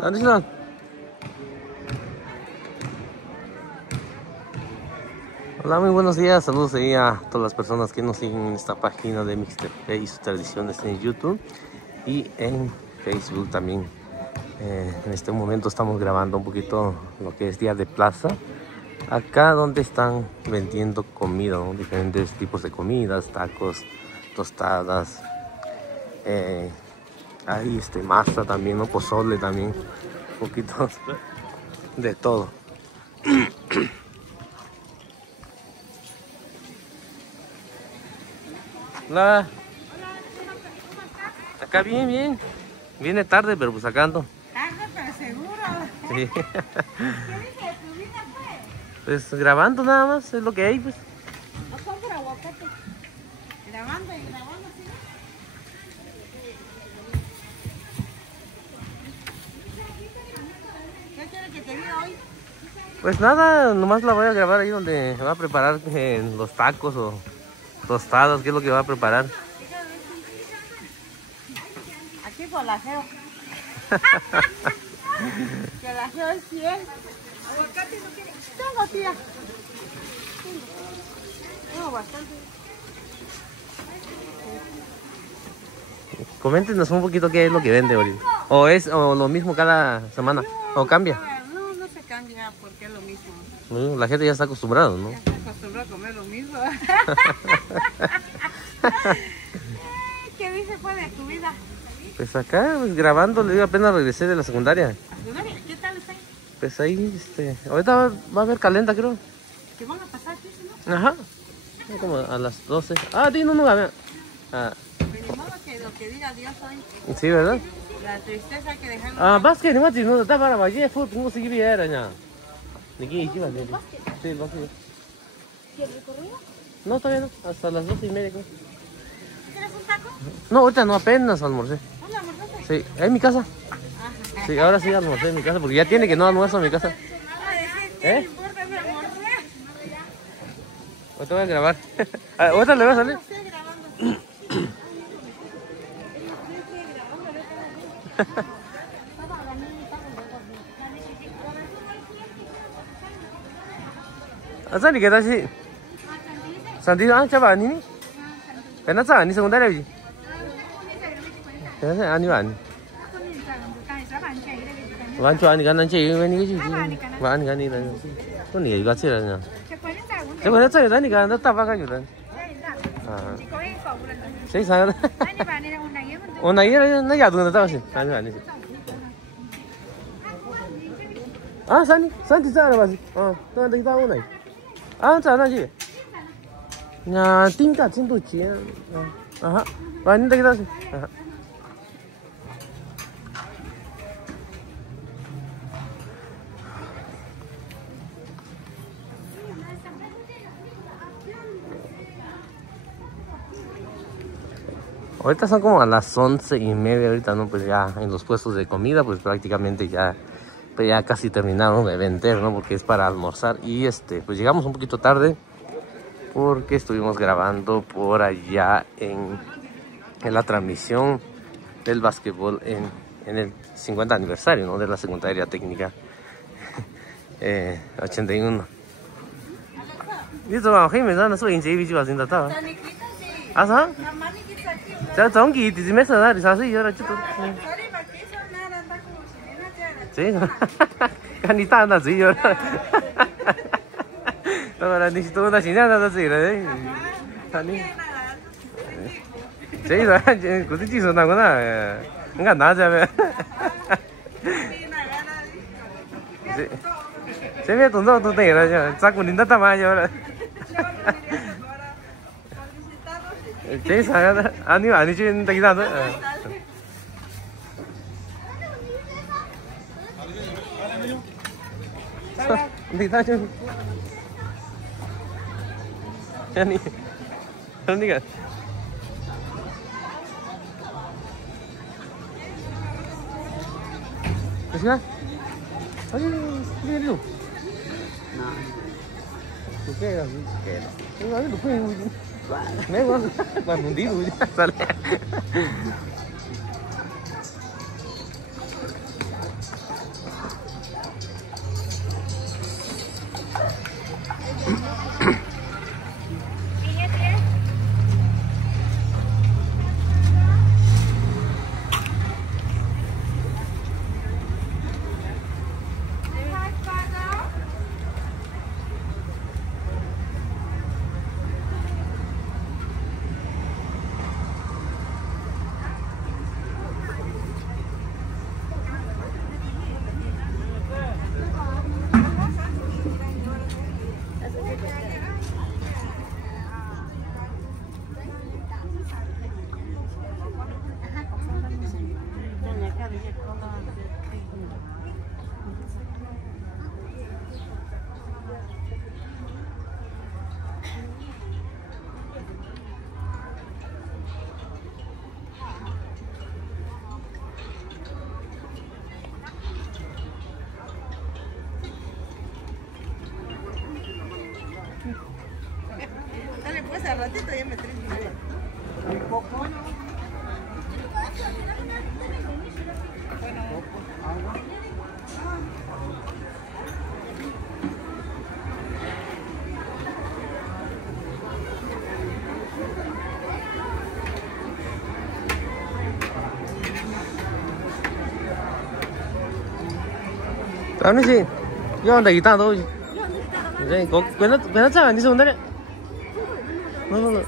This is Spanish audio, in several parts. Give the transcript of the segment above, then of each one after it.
¿Dónde están? Hola, muy buenos días. Saludos ahí a todas las personas que nos siguen en esta página de Mixtepe y sus tradiciones en YouTube y en Facebook también. En este momento estamos grabando un poquito lo que es día de plaza. Acá donde están vendiendo comida, ¿no? Diferentes tipos de comidas, tacos, tostadas. Hay masa también, ¿no? Pozole también. Un poquito de todo. Hola. Acá bien, bien. Viene tarde, pero pues acá ando. Tarde, pero seguro. Sí. ¿Qué dice de tu vida, pues? Pues grabando nada más, es lo que hay, pues. No compra aguacate. Grabando y grabando, ¿sí? ¿Qué quieres que te diga hoy? Pues nada, nomás la voy a grabar ahí donde va a preparar los tacos o tostadas, que es lo que va a preparar. Aquí por la geo. Que la geo es 100. Aguacate no quiere. Tengo, tía. Tengo bastante. Coméntenos un poquito qué es lo que vende ahorita. O lo mismo cada semana, o cambia. No se cambia porque es lo mismo. La gente ya está acostumbrada, ¿no? Ya estoy acostumbrada a comer lo mismo. ¿Qué dice pues de tu vida? Pues acá, pues, grabando, le digo, apenas regresé de la secundaria. ¿Qué tal está? Pues ahí, ahorita va a haber calenda, creo. ¿Que van a pasar aquí, no? Ajá. Como a las 12. Ah, di, no, Ah, Pues ni modo que lo que diga Dios hoy. sí, ¿verdad? La tristeza hay que dejarlo. Ah, básquet, no, no, está para allí, fue, tengo que seguir bien, ya. ¿De qué hicimos? Sí, el básquet. ¿Y el recorrido? No, todavía no, hasta las 12:30, creo. ¿Quieres un taco? No, ahorita no, apenas almorcé. ¿Dónde almorzaste? Sí, en mi casa. Ajá. Sí, ahora sí almorcé en mi casa, porque ya tiene que no almuerzo en mi casa. ¿Qué le importa si almorcé? Ahorita voy a grabar. ¿Ahorita le va a salir? No estoy grabando. Asani kita sih. Santi coba ini. Kenapa ini secundaria sih? Kenapa ani ani? Wancu ani kanan cek ini sih. Ani kan ini. Tuh nih juga sih lah. Sebenarnya saya tadi kan tetap akan juga. Ah. Saya sangat. Oh, nah iya, nah ya tuh nggak tahu sih. Ani sih. Ah, Santi sana masih. Ah, tuh ada kita mana? Ah, sana sih. Nah, tingkat cintu cia. Aha, ini kita sih. Aha. Ahorita son como a las 11:30 ahorita, ¿no? Pues ya en los puestos de comida, pues prácticamente ya casi terminaron de vender, ¿no? Porque es para almorzar. Y pues llegamos un poquito tarde porque estuvimos grabando por allá en la transmisión del básquetbol en el 50 aniversario, ¿no? De la secundaria técnica 81. ¿Listo? Vamos, Jaime, ¿no? Soy en JV, vas a intentar. ¿Ah, sí? 자, 전기 뒤집에서 나리 사서 이거라 좀. Sí, kan ni ta na zi yo. Ahora ni si tú na sinya na zi re. Ani. Sí, da, ku ti ji so na ko na. Nga na ja be. Sí. Se ve tu no tu te ra ya. Sa ku ni ta ma yo ra. Sí, saga, 아니 지금 되게 나도. 근데 다 좀. 아니가. Terus ayo, ini dulu. Nah, oke lah, oke. Ini ada dulu. Mấy con mình tí luôn sao lẹ. ratito ya me traes un poco. Agua. Ano sih? Yo anda kita tuh. Jadi kok kena jangan di sebentar. No.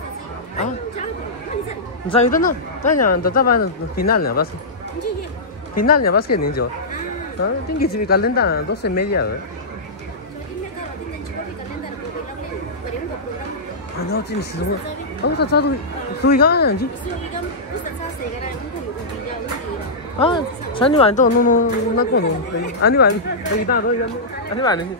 Ah. ¿Sabes no? Tanya, tatapan finalnya pas. Finalnya pas que niño. Ah, tinggi sih kalender 12:30. Ah, no, tienes semua. Kamu satu suigan anjing. Ah, Shani wan tuh no nako no. Ani wan, kita tuh kan. Ani wan ini.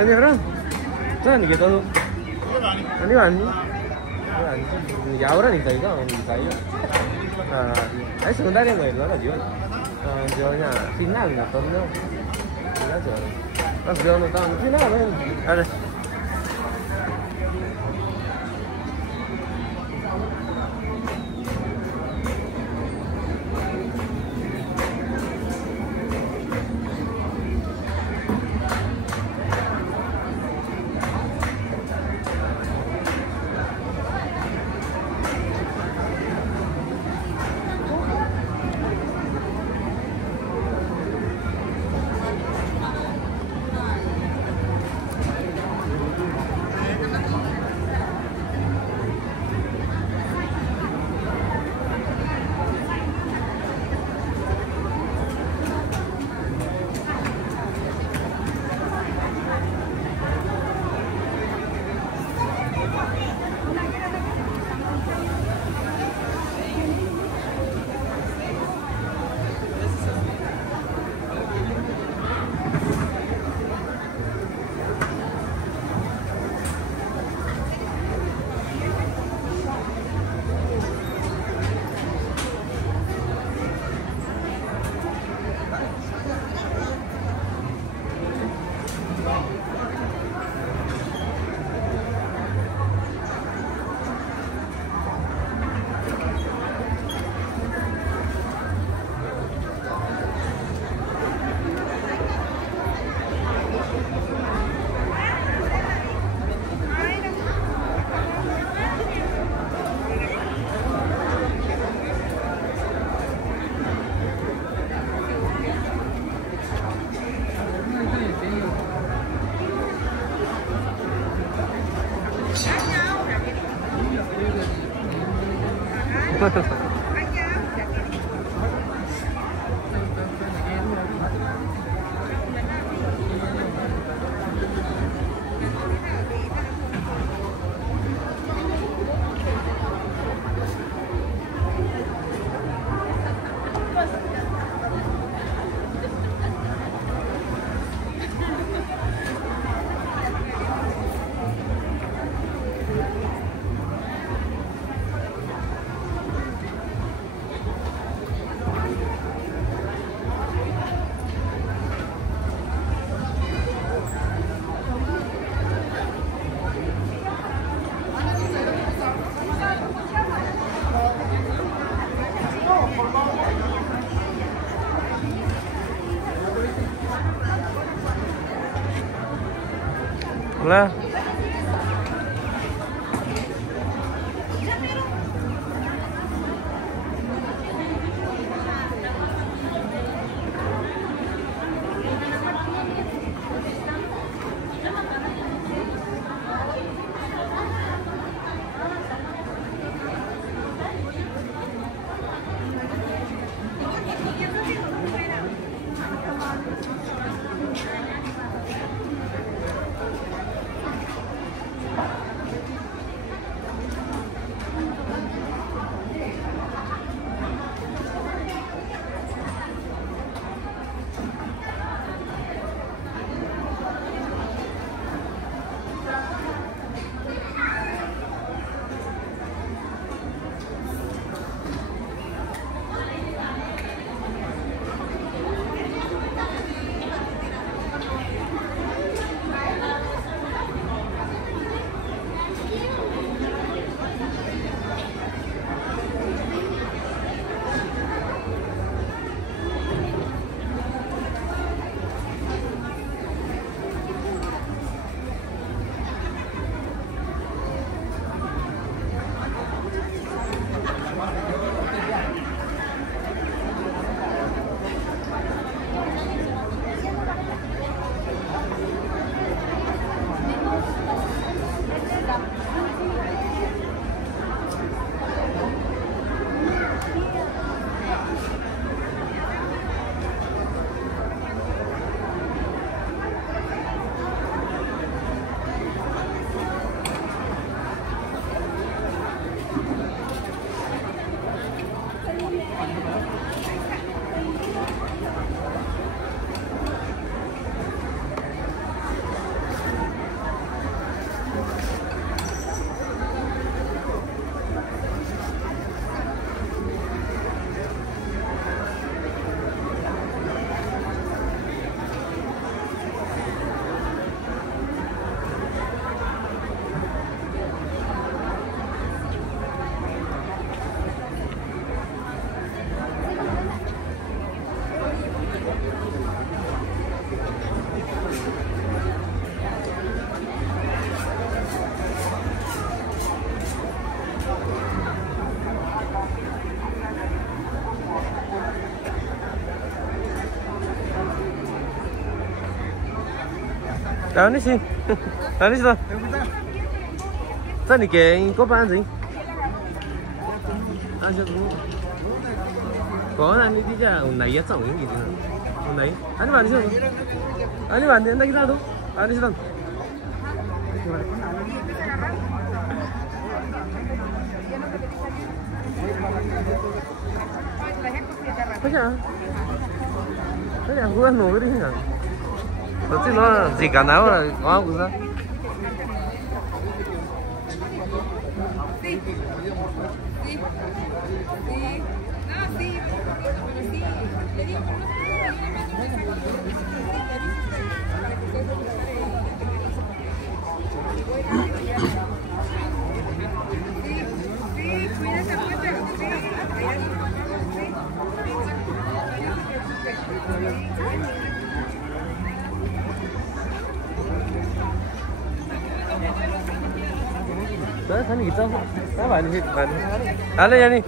Ani orang, jangan gitu tuh. Ani wani, ya orang nih kayak orang nih kayak. Ayo sebentar ya mau lah jual. Jualnya final nggak tahu nih. Final jual. Pas jual nonton final apa? Ada. Hola. Ini sih. Ini sih. Tadi kayak có gì? Ăn cho cũng. Có là như thế chứ, này nhất trọng cái gì nữa. Này, anh bạn đi chưa? Anh bạn đến đây cái sao đâu? Anh đi chưa? Thế là gue nổi đi nhỉ? Chứ nó gì cả áo là có không sao? Đấy, thấy nghỉ sao? Các bạn đi, bạn. Đây đi.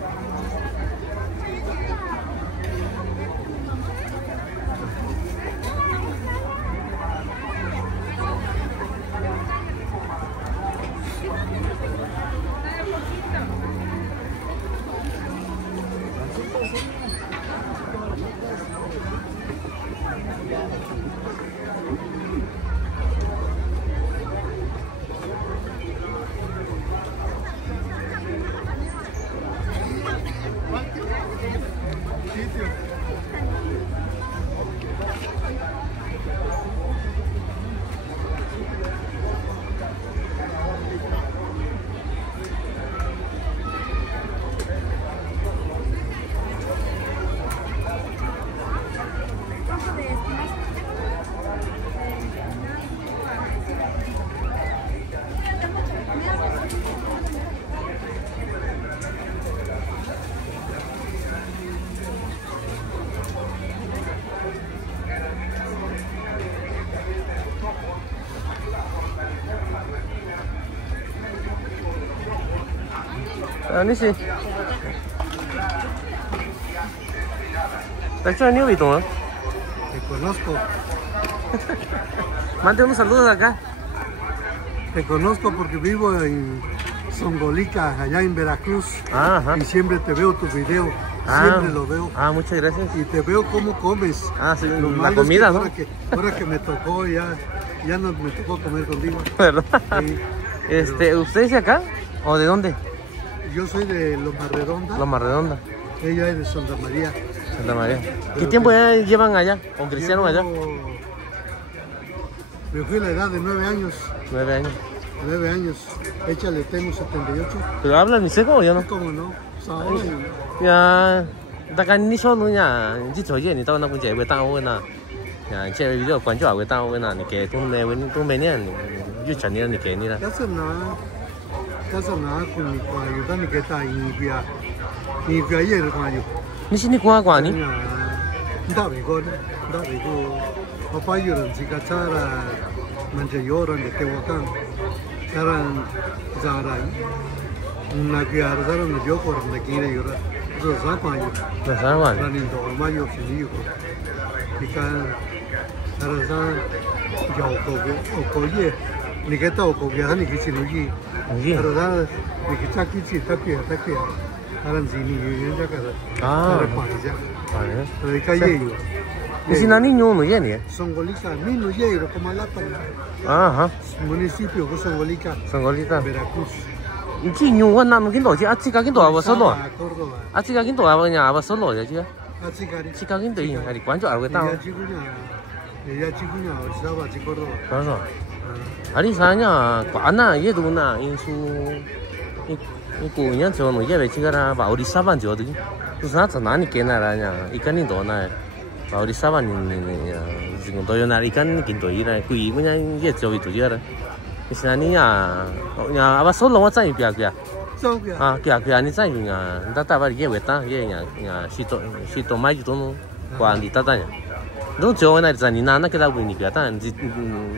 아니 씨. ¿Está en Newton, no? Te conozco. Mande unos saludos acá. Te conozco porque vivo en Songolica, allá en Veracruz. Ajá. Y siempre te veo tu video. Siempre lo veo. Ah, muchas gracias. Y te veo cómo comes. Ah, sí, Lo la malo comida, es ¿no? que ahora que me tocó, ya no me tocó comer contigo. ¿Verdad? Sí, ¿Usted es de acá? ¿O de dónde? yo soy de Loma Redonda. Loma Redonda, Ella es de Santa María. Santa María. ¿Qué tiempo ya llevan allá? ¿Con Cristiano allá? Me fui a la edad de 9 años. 9 años. 9 años. Échale, tengo 78. ¿Pero hablan ni seco o ya no? ¿Cómo no? Sabe. Ya, daga ni solo ya, ni choye ni tao na kun je we tao we na. Ya, che video quan jo we tao we na ni ke tu me ni yu chan ni ni ke ni la. Casa nada con mi cuello. Dani que está en mi ayer con yo. Ni si ni kwa kwa ni? Da bigo. Papá lloran si cachara manche lloran de Tehuacán. Saran zarai. Na kiar zaran no yo por donde quiere llorar. Eso es apaño. No sabe mal. Ranin do mayo sin hijo. Y can saran yo okoye. Ni que está okoye ni que sin oye. Oye. 사람 이렇게 짝짓이 딱이야. 사람 지니 유연자 가서. 사람 빠지자. Vale. 그러니까 예요. Ni si na ni no no ye ni. Songolica, mino yeiro como la para. Ajá. Municipio de Songolica, Songolica. Veracruz. Ni ni wa na no kin do ji a chi ka kin do wa solo. Córdoba. A chi ka kin do wa nya wa solo ya ji. Achigari. Chi ka kin de yin, ari quan jo we tao. ella chiguña, estaba chi Córdoba. 그래서 아리 사냐 과나 얘도나 인수 이고 그냥 저는 얘 외치가라 바 우리 사반 저도 그래서 나니 깨나라냐 이간이 도나 바 우리 사반 지금 도요나 이간 긴도 이라 그 그냥 얘 저기 도지라 그래서 아니야 그냥 아바 솔로 왔자 이비야 아 비야 아니 자이냐 다다바 얘 왜다 얘냐 시도 많이 도는 관리 다다냐 너 저번에 자니 나나 그다 보니까 단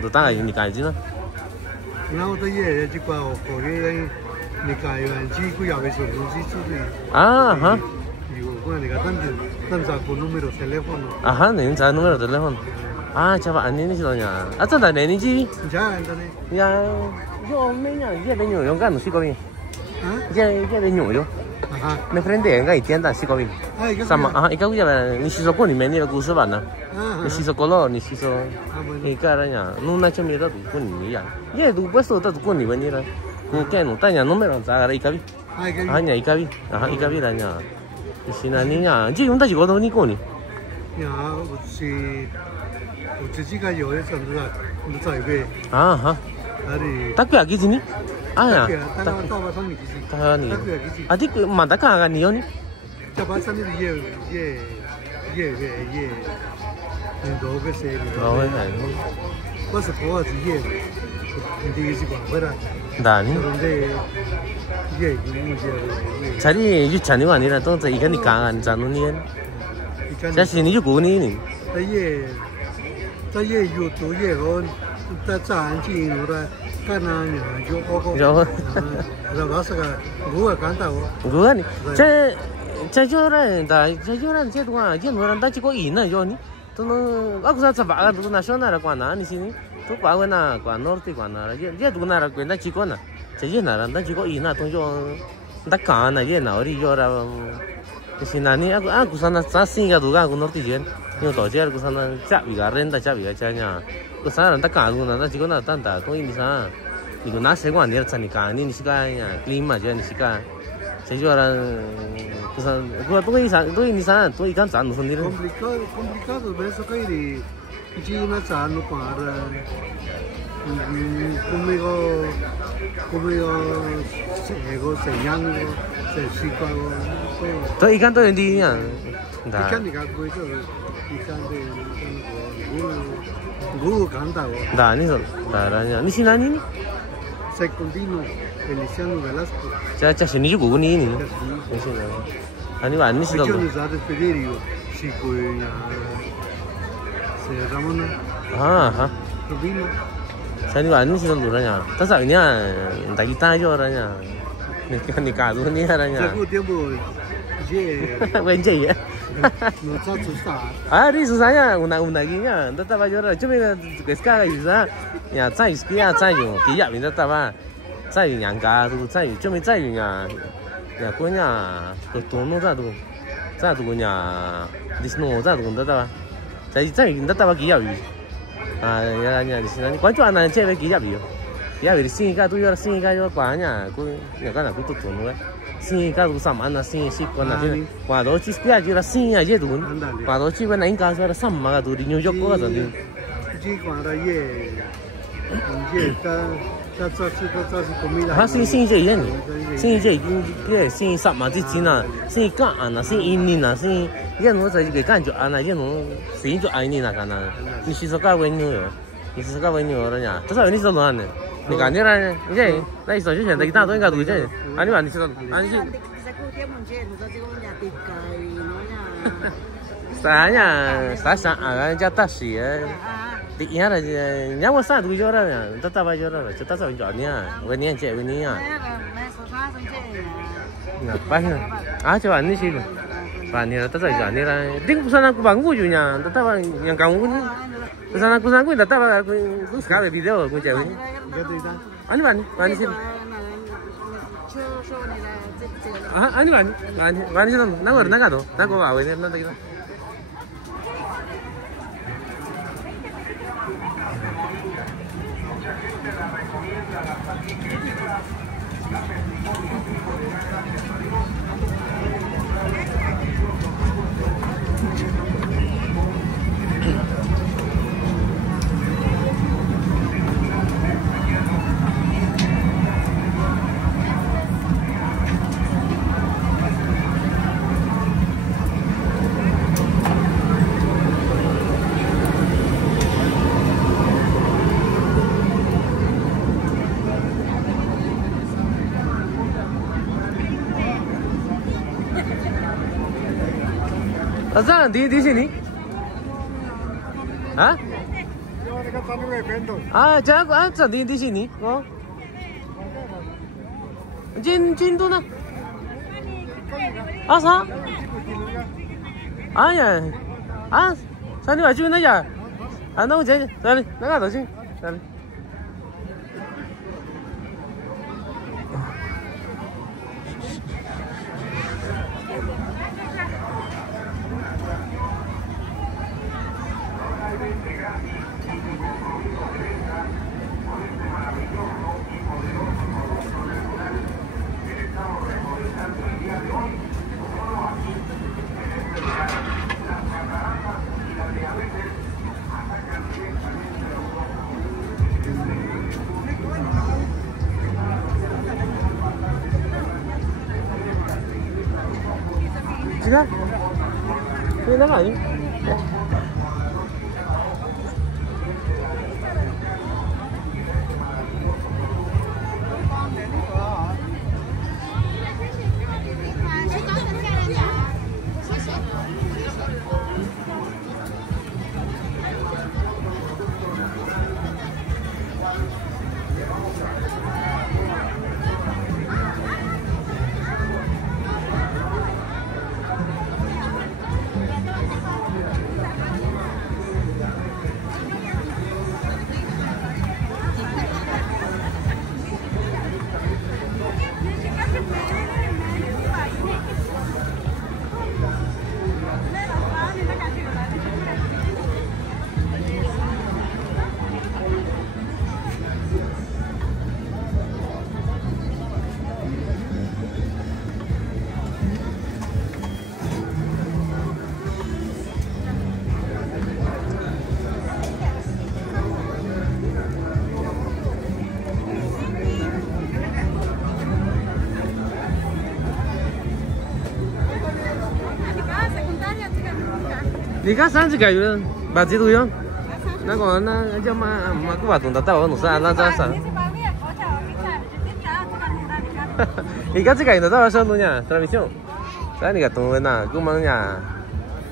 너 따가 이니까 알지나 나도 얘 지과 거기 니까 이런 지구 야외에서 지수리 아하 이거 그냥 내가 단자 그 número teléfono 아하 내 자 número de teléfono 아 잡아 안 내니 시도냐 아真的내니 지 ya entonces ya yo me nya ye de ño yo gan si ko bien ¿ah? ye de ño yo ajá me frente en ga tienda si ko bien ay qué sama ah ikaw ya ni si so ko ni me ni ko so ba na ajá ni si so color ni si so bueno ni cara nya no na chemi da ko ni ya ye du puesto da ko ni venir ku ke no ta nya número za ga ikabi ay qué ah nya ikabi ajá ikabi la nya si na ni nya ji yung da ji ko do ni ko ni ya si 우지가 요에서 누가 이게 아하 아리 딱비 아기지 니 아야 딱비 따와 상니 기지 타니 딱비 아기지 아디 그 만다카 가 니요니 저 바산이 예 너게세 벌써 보아지 예 근데 이제 봐라 나니 그런데 이게 이제 자리 유찬이 아니라 또 이간이 강한 자누니 자신이 유고니 예 유튜브에 다 잔지노라 가나냐 요거 저 라바스가 누가 간다고 그거니 저저런 제도가 제노란 다 지고 있나 요니 또는 아구사 잡아가 누구나 쇼나라 관나 아니시니 또 과거나 과 노르티 관나라 제 누구나라 관나 지고나 제제 나란다 지고 있나 동조 다 가나 얘 나리 요라 신나니 아구사나 사싱가 누가 그 노르티 제 요 도제 아구사나 잡이가 렌다 잡이가 자냐 그 사람 다 가누나 다 지고나 단다 동이미사 이거 나 세고 안 내렸으니까 아니 시간이야 클리마 제 시간 제주랑 그선 그거 또 이상 또 이간 잔 무슨 일은 complicado ves que ir China sano para conmigo señando se chico 또 이간 또 어디냐 나 이간 니가 그거 이간데 구 간다고 나 아니서 나라냐 니 신나니 secundino Feliciano Velasco 자 신이 주고 니니 아니 아니 시도 yo les a despedir yo chico se Ramona 아하 Rubino 자니 아니 시도 노라냐 다사 그냥 나 기타 줘라냐 Ni cả luôn ni là nhá. Segundo tempo, Quên gì vậy? no está su sa. Ah, đi xuống nhá, una guiña, no estaba yo, yo me pescaba y sa, ya sai skia sai yo, kỹ ya mình no estaba, sai nhang cá, tu sai, yo me sai ya, ya cô nhà, tu no ra tu nhà, disno ra tu no estaba, sai no estaba kỹ ya vi, ya disno, quan trọng là chơi với kỹ ya vi, ya vi xin cái yo quá nhà, cô nhà cái nào cũng tu no ấy. Sim, caso sama sim, quando quando ci spiaggi era sim a jedun, quando ci vai in casa era sama tu di New York cosa di. Ci quando ye ta comida. Ah sim je yen. Sim je que sim sama di cina, sim ka ana sim inina sim yen no sai que kanjo ana yen no sim jo ai ni na kana. Ni shi so ka wen yo. Ni shi so ka wen yo ra nya. Ta sa ni so no ane.你感觉呢？你这那手就选择一大堆个东西，啊，你话你知道？啊，你是啥呀？啥啊？人家大喜啊！第一了，人家我啥都有了呀，都打发有了，就打算叫你啊，为你姐为你啊。那把你啊，就按你去了，把你了，打算叫你了，顶不上那个办公就呢，都打发人干我呢。Sana kusan da taba ku ska video ku chewe. Ani bani sih. Ani bani sih na ngor na kado, na ko awe na kita. Saan di sini? Hah? Jangan saan di sini? Oh. Jin tu na? Sa? Ya. Saan ni baju na ya? Na ujian, saan? Na tahu sih, saan? Chica, ¿qué nada ahí? Ni ka san ka yun, ba ji du yun. Na ko na ja ma ko ba tong da ta no sa na sa sa. Ni ka ji ka yun da sa no nya, transmisión. Sa ni ka tong na ku mang nya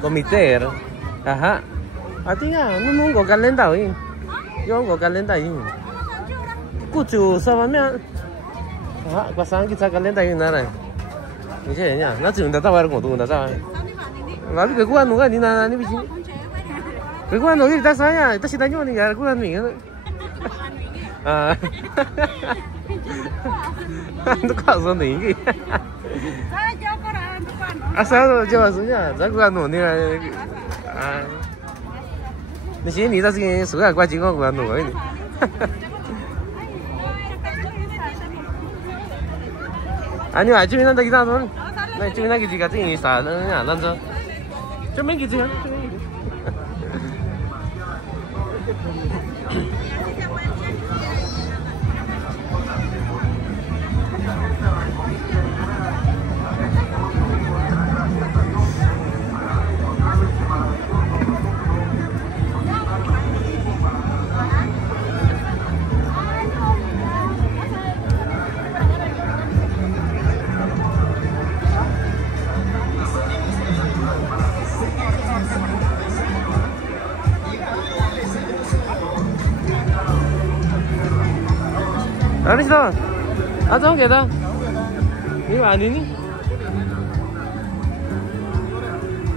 comité. Ajá. A ti nga no có calendar yun. Yo có calendar yun. Ku chu sa ba mya. Pasang kita kalian tak kena lah. Ni je ni. Nak cuma tak tahu orang tu tak tahu. Lalu kekuatan tu kan ni nana ni bising. Kekuatan tu kita saya, kita sih tanya ni ya kekuatan ni. Ah. Itu kau ni. Asal je maksudnya, kekuatan tu ni. Ah. Di sini kita sih suka kuat jenggot kekuatan tu ini. 아니요, 아침에 난다 기다려. 나 아침에 나기 지가 띵이 사는 안 난다. 좀 먹기 지야. 알았어. 아, 좀 개다. 이거 아니니?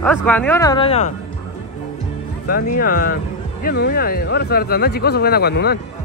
아, 관이어라, 그러냐? 아니야. 이게 뭐냐? 알았어. 나 찍어서 왜 나가, 너는?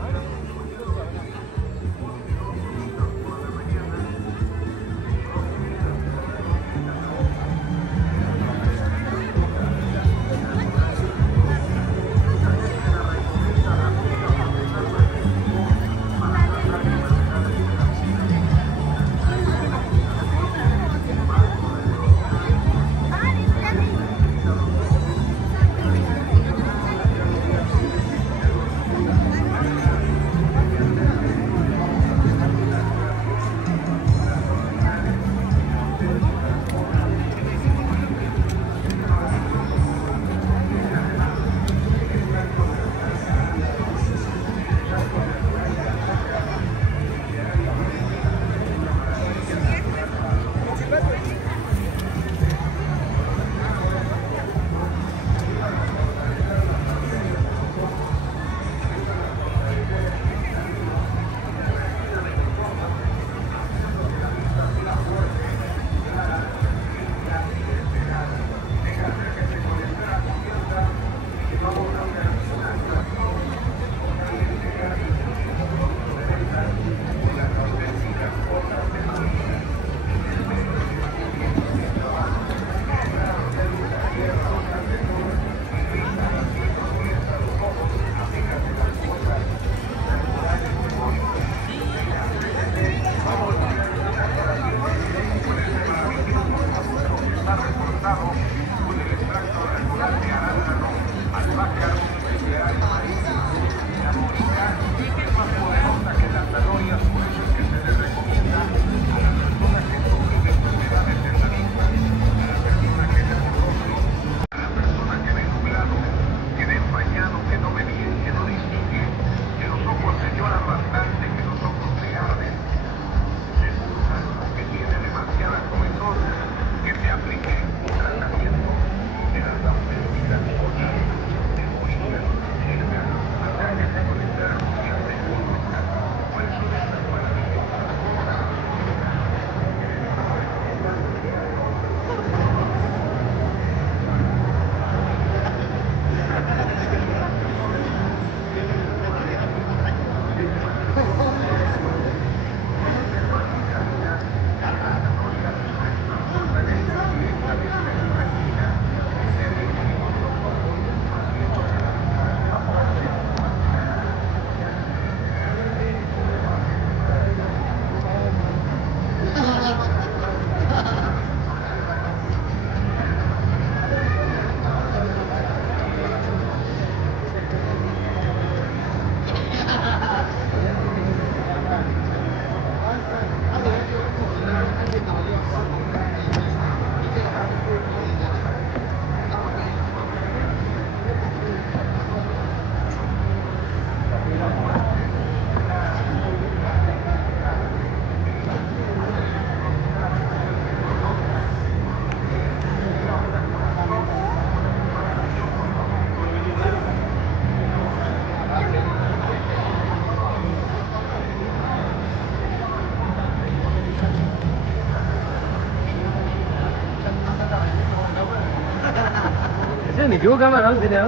你给我干嘛呢？这条。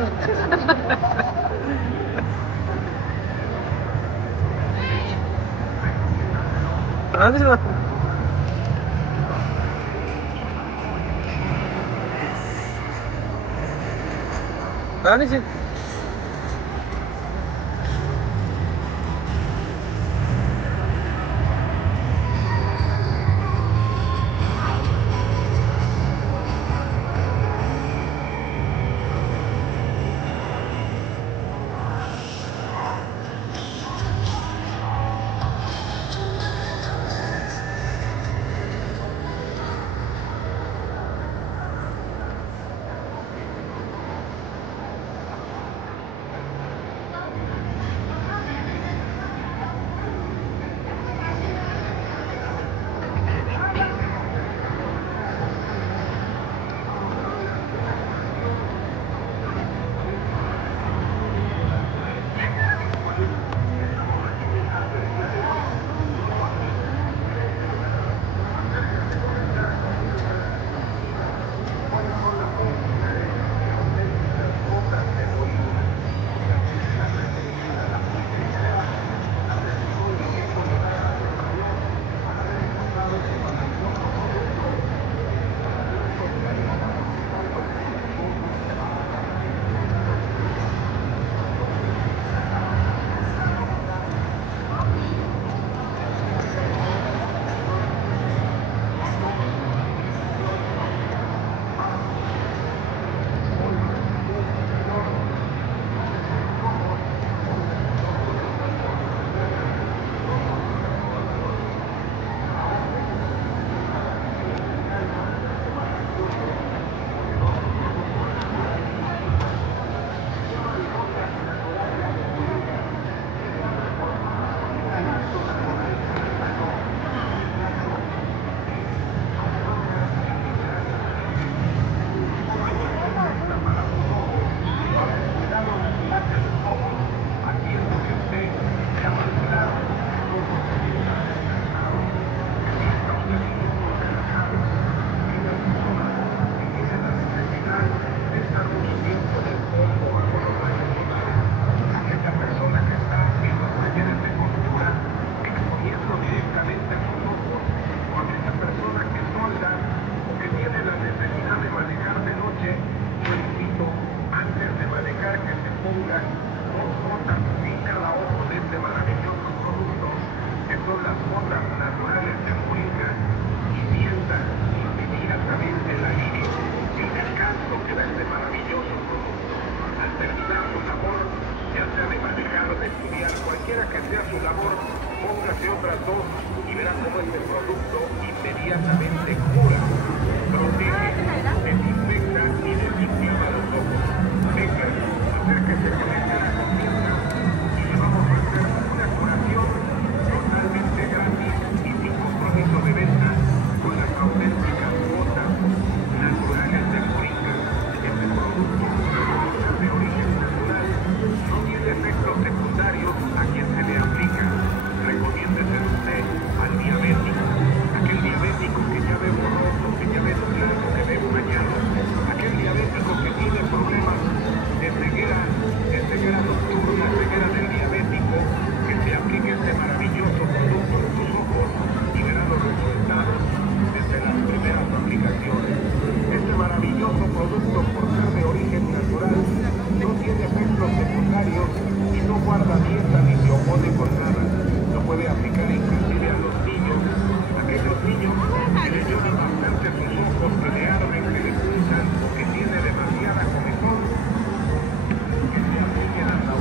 啊，这个。아니지.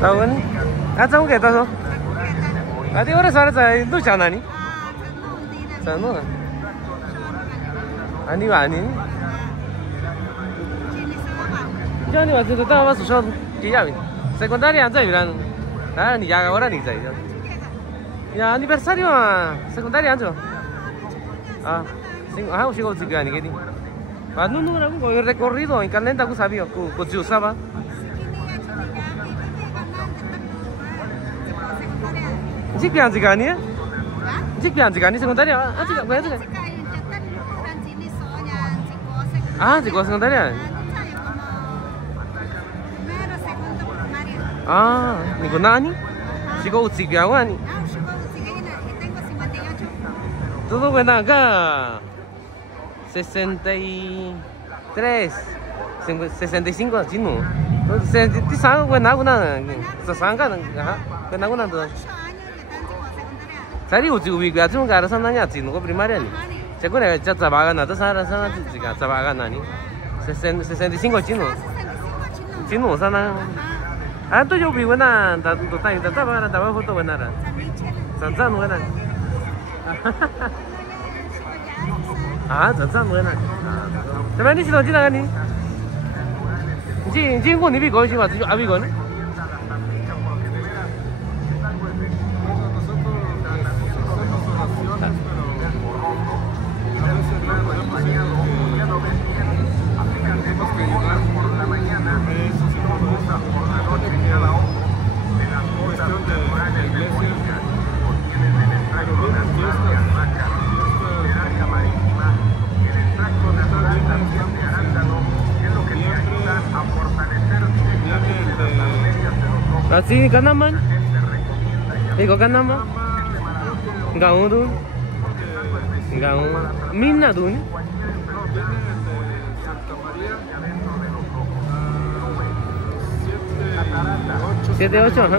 Tahun? Acha kể tao không? Thì ora sara sai tu chana ni? Chano na. Ani ba ni? Jani wa tu ta wa su sho ki ya bi. Secundaria zai biran. Ah ni ya ahora ni zai. Ya aniversario secundaria anjo. Ah, sigo ni que ni. Ah, no, el recorrido en Calenta que sabía, que usaba. Jika ni ya? Jika ni secundaria. Ah, jika apa itu? Ah, jika secundaria. Ah, ¿ni nani? Chico Utsikiawani. Ah, yo como cigüeña y tengo 58. Todo bueno acá. 63. 65 chino. 63 buena. 63 ajá. Buena 8 años que están como secundaria. Sari ubi ga 좀 가라 산다냐 지는 거 primaria ni. Seguro ya trabaja nada sana chica trabaja nani. 65 chino. 65 chino. Chino sana. Ah, tú yo vi buena, estaba foto buena. Sansan buena. Ah, sansan buena. ¿Te ven si lo tienes ni? Jin ni vi go si va, yo abi go no. Así ganaman, iko ganaman, gaun dun, gaun minna dun. Siete ocho, ¿no?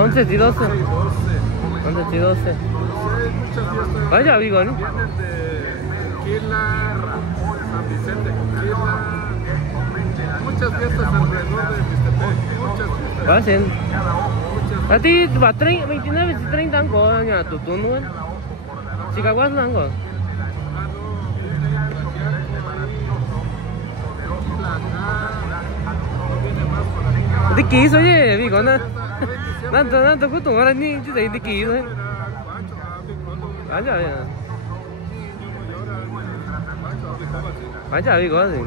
11 y 12. 11 y 12. Vaya, amigo, ¿no? Muchas fiestas alrededor de Mixtepec, muchas fiestas. Pasen. A ti va 29 y 30 años, ya tú no. Chica, ¿cuál es la ango? ¿De qué hizo oye, amigo? Nanto gusto, ahora ni de qué hizo. Vaya, vaya. Vaya, amigo, así.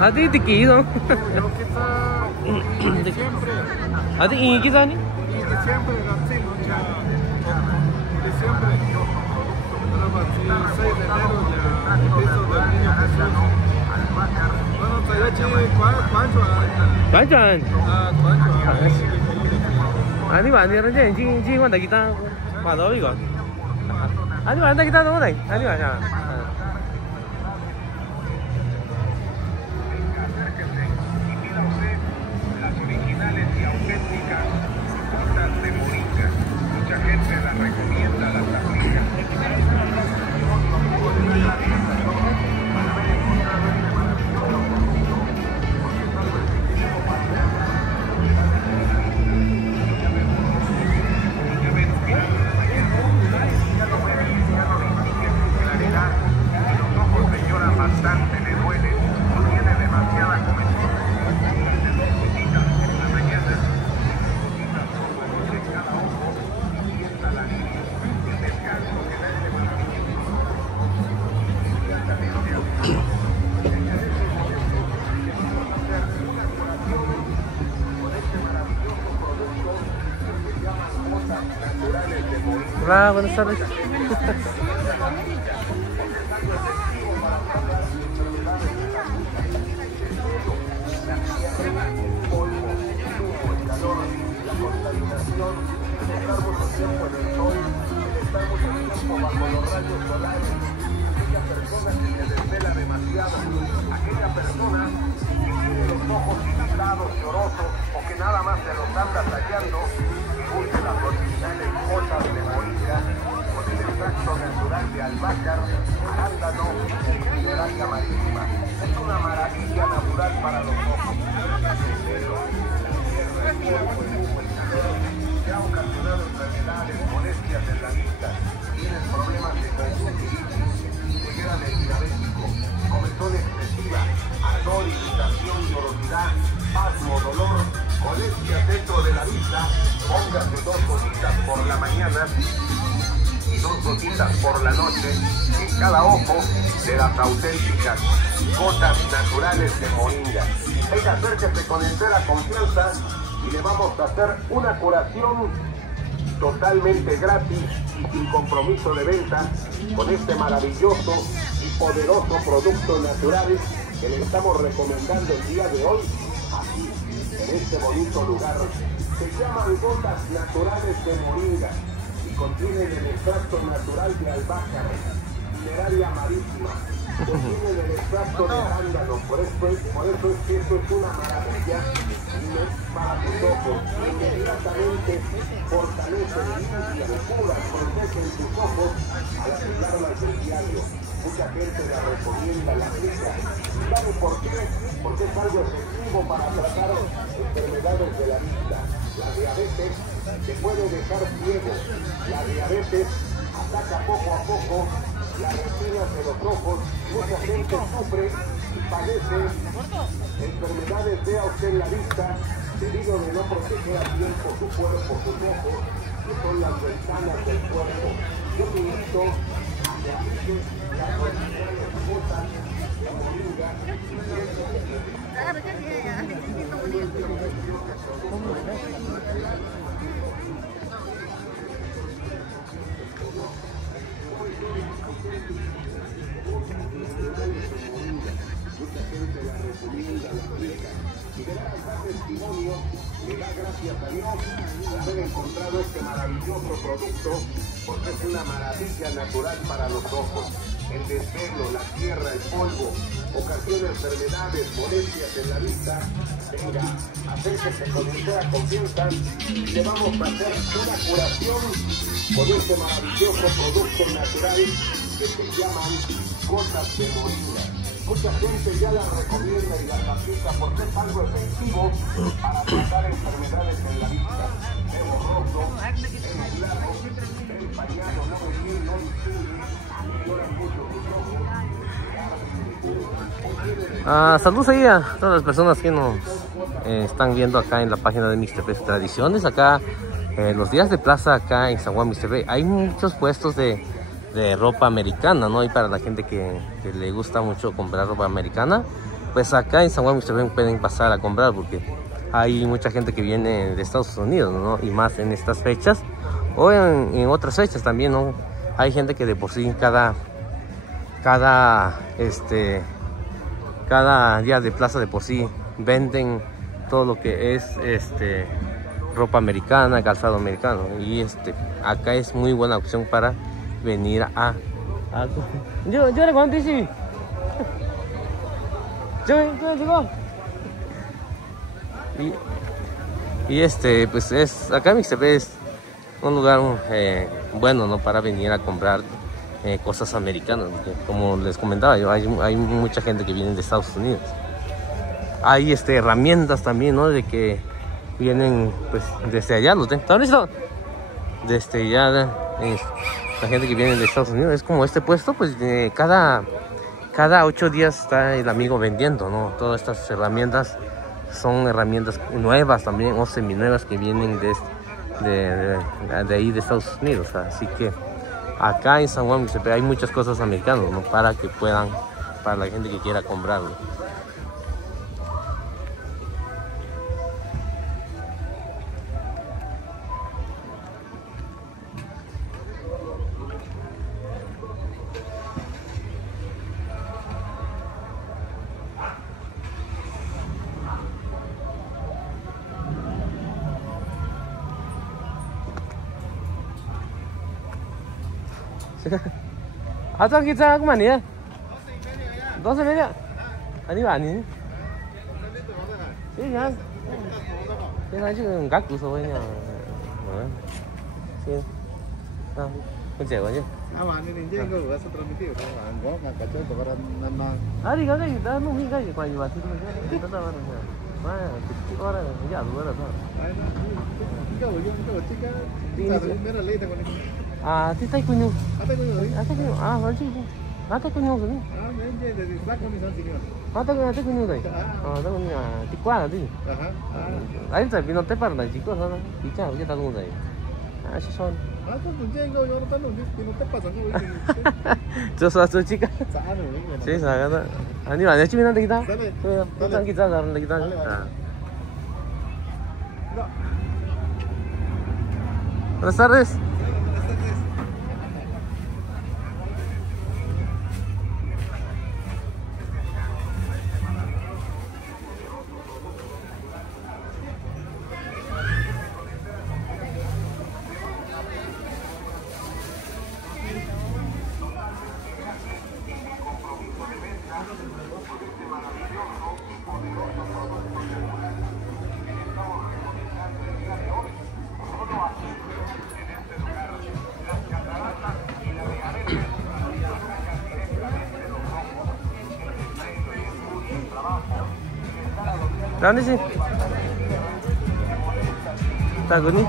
¿A ti de qué hizo? ¿A ti y qué sani? Diciembre, sí, mucha. Diciembre. 6 de enero ya empiezo del niño Jesús. Bueno, Tayachi, ¿cuánto años? ¿Cuánto años? ¿Cuánto años? 아니 완전히 지금 완다 기타 봐도 이거 아니 완다 기타 너무 나이 아니 아니야 las originales y auténticas gotas de moringa. Mucha gente las recomienda, las aplica. Bastante le duele, no tiene demasiada cobertura. En la mañana, cada ojo y está la línea. El descanso que da este Hola, buenas tardes. Aquella persona que tiene los ojos irritados, llorosos o que nada más se los anda tallando, que use las originales gotas de moringa con el extracto natural de albahaca, arándano y mineralia marítima. Es una maravilla natural para los ojos. Ya ha ocasionado enfermedades, molestias en la vista, tienes problemas de conjuntivitis, ceguera del diabético, comezón excesiva, ardor, irritación, llorosidad, asmo, dolor, molestias dentro de la vista, póngase 2 gotitas por la mañana y 2 gotitas por la noche en cada ojo de las auténticas gotas naturales de moringa. Venga, acérquese con entera confianza y le vamos a hacer una curación totalmente gratis y sin compromiso de venta con este maravilloso y poderoso producto natural que le estamos recomendando el día de hoy, aquí, en este bonito lugar. Se llaman gotas naturales de moringa y contienen el extracto natural de albahaca, mineralia marítima, contienen el extracto de arándano, por eso es que esto es una maravilla para tus ojos. Inmediatamente fortalece, limpia, cura, protege tus ojos al aplicarlas del diario. Mucha gente la recomienda, la aplica. ¿Sabe por qué? Porque es algo efectivo para tratar enfermedades de la vista. La diabetes te puede dejar ciego. La diabetes ataca poco a poco las retinas de los ojos. Mucha gente sufre y padece enfermedades, vea usted en la vista, debido de no proteger a tiempo su cuerpo, sus ojos, que son las ventanas del cuerpo. Yo te invito a que apliques las originales gotas de moringa y pienso que mucha gente la recomienda, la aplica y de dar testimonio, le da gracias a Dios por haber encontrado este maravilloso producto, porque es una maravilla natural para los ojos. El desvelo, la tierra, el polvo, ocasiona enfermedades, molestias en la vista. Venga, acérquese con entera confianza y le vamos a hacer una curación con este maravilloso producto natural que se llaman gotas de moringa. Mucha gente ya las recomienda y las aplica porque es algo efectivo para tratar enfermedades en la vista. El borroso, el nublado, el empañado, no ve bien, no distingue, lloran mucho sus ojos. Saludos ahí a todas las personas que nos están viendo acá en la página de Mixtepec Tradiciones. Acá, los días de plaza acá en San Juan Mixtepec, hay muchos puestos de ropa americana, ¿no? Y para la gente que le gusta mucho comprar ropa americana, pues acá en San Juan Mixtepec pueden pasar a comprar, porque hay mucha gente que viene de Estados Unidos, ¿no? Y más en estas fechas, o en otras fechas también, ¿no? Hay gente que de por sí cada día de plaza de por sí venden todo lo que es ropa americana, calzado americano, y acá es muy buena opción para venir a yo le conté sí. Yo y pues es acá en Mixtepec es un lugar bueno, ¿no? Para venir a comprar cosas americanas, porque, como les comentaba yo, hay mucha gente que viene de Estados Unidos. Hay herramientas también, ¿no? De que vienen pues desde allá, los ¿están listos? Desde allá la gente que viene de Estados Unidos. Es como este puesto, pues cada 8 días está el amigo vendiendo, ¿no? Todas estas herramientas son herramientas nuevas también, o seminuevas, que vienen de ahí de Estados Unidos. Así que acá en San Juan hay muchas cosas americanas, ¿no? Para que puedan, para la gente que quiera comprarlo. 저기 작은 아니야? 12:30. 아니 아니. 그냥 지금 갖고 있어 그냥. 지금 언제 와지? 아니 가가 나 놈이 가지 관이 와서 그러면 나 나는 거야. 와, 그거라 이제 안 그러다. Ah, sí, está ahí, coño. ¿Hasta coño? Ah, vale, sí. ¿Hasta coño? Ah, ¿hasta coño? ¿Hasta coño? ¿Ticuana, tío? Ajá. Ahí está, vino te para la chico, ¿no? ¿Y qué? ¿Qué está con ahí? Ah, sí, son. Ah, pues ya yo no tengo, no te pasa, ¿no? ¿Yo soy tu chica? Sí, ¿sabes? 아니, 아니야, 집에 난데 기다. 그래, 일단 기다, 나는 기다. 아. Buenas tardes. Grande sih. Tahu nih.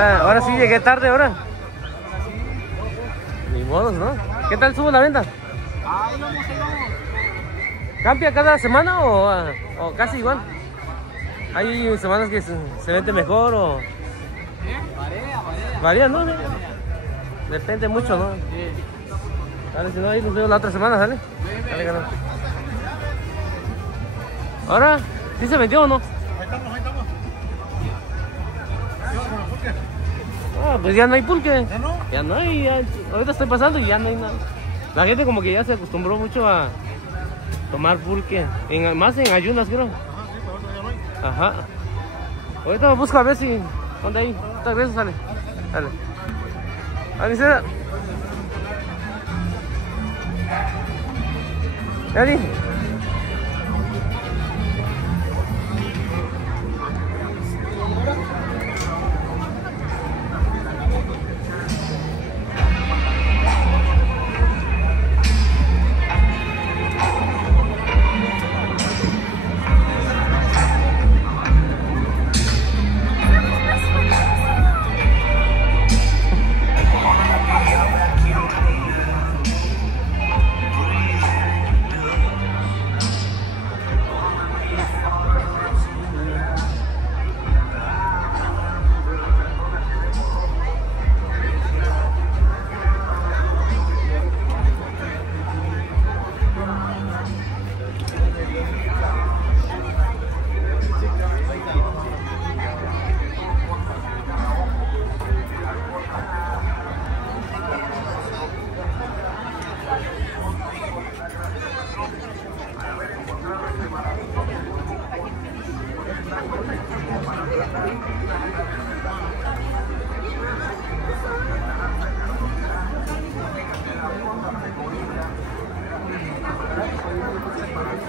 Ahora sí llegué tarde ahora. Ni modos, ¿no? ¿Qué tal estuvo la venta? Ahí vamos. ¿Cambia cada semana o casi igual? Hay semanas que se vende mejor o... Varía, ¿no? Depende mucho, ¿no? Dale, si no, ahí nos vemos la otra semana, ¿sale? Dale, ganó. ¿Ahora? ¿Sí se vendió o no? Ahí estamos. Ah, pues ya no hay pulque. ¿Ya no? Ya no hay, ahorita estoy pasando y ya no hay nada. La gente como que ya se acostumbró mucho a tomar pulque, más en ayunas, creo. Ajá. Ahorita me busco a ver si... ¿Dónde hay? Tal vez sale. Dale. Alicera. Dale.